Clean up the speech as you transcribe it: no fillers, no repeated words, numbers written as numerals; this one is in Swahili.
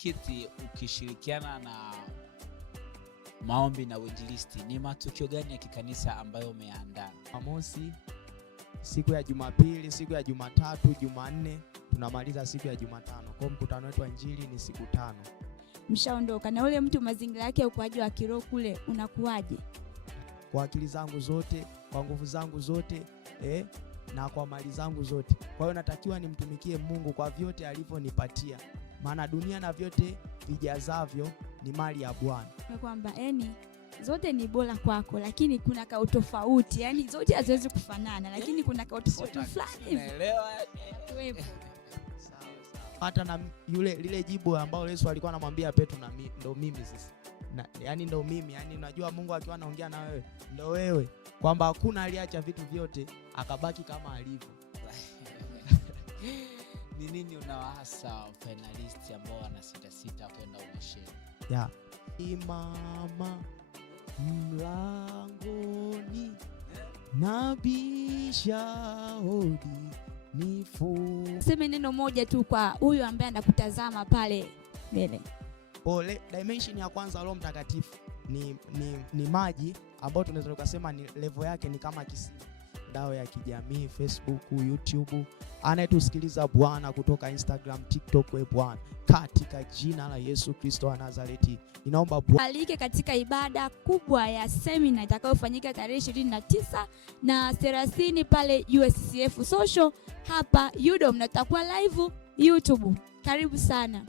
Kiti, ukishirikiana na maombi na uinjilisti, ni matukio gani ya kikanisa ambayo umeandaa? Jumamosi, siku ya Jumapili, siku ya Jumatatu, Jumanne, tunamaliza siku ya Jumatano. Kwa mkutano wetu wa injili ni siku 5. Mshaondoka na ule mtu mazingira yake ya ukuaji wa kiroho kule unakuaje? Kwa akili zangu zote, kwa nguvu zangu zote, na kwa mali zangu zote. Kwa hiyo natakiwa nimtumikie Mungu kwa vyote alivyonipatia. Maana dunia na vyote vijazavyo ni mali ya Bwana. Kwamba zote ni bora kwako, lakini kuna kautofauti. Yaani zote haziwezi kufanana, lakini kuna kautofauti fulani. Unaelewa? Hata na lile jibu ambalo Yesu alikuwa anamwambia Petro, na ndo mimi sasa. Yaani ndo mimi, yaani unajua Mungu akiwa anaongea na wewe, ndo wewe. Kwamba hakuna aliacha vitu vyote akabaki kama alivyo. Ni nini unawahasa finalists ambao wana sita kwenda umesheni? Imama mlangoni, nabisha hodi nifu. Sema neno moja tu kwa huyu ambaye anakutazama pale mbele. Dimension ya kwanza Roho Mtakatifu ni maji ambayo tunaweza kusema ni level yake ni kama kisima. Dao ya kijamii, Facebook, YouTube. Anayetusikiliza Bwana kutoka Instagram, TikTok, Bwana katika jina la Yesu Kristo wa Nazareti, ninaomba Bwana alike katika ibada kubwa ya seminar itakayofanyika tarehe 29 na 30 pale USCF Social hapa UDOM, na tutakuwa live YouTube. Karibu sana.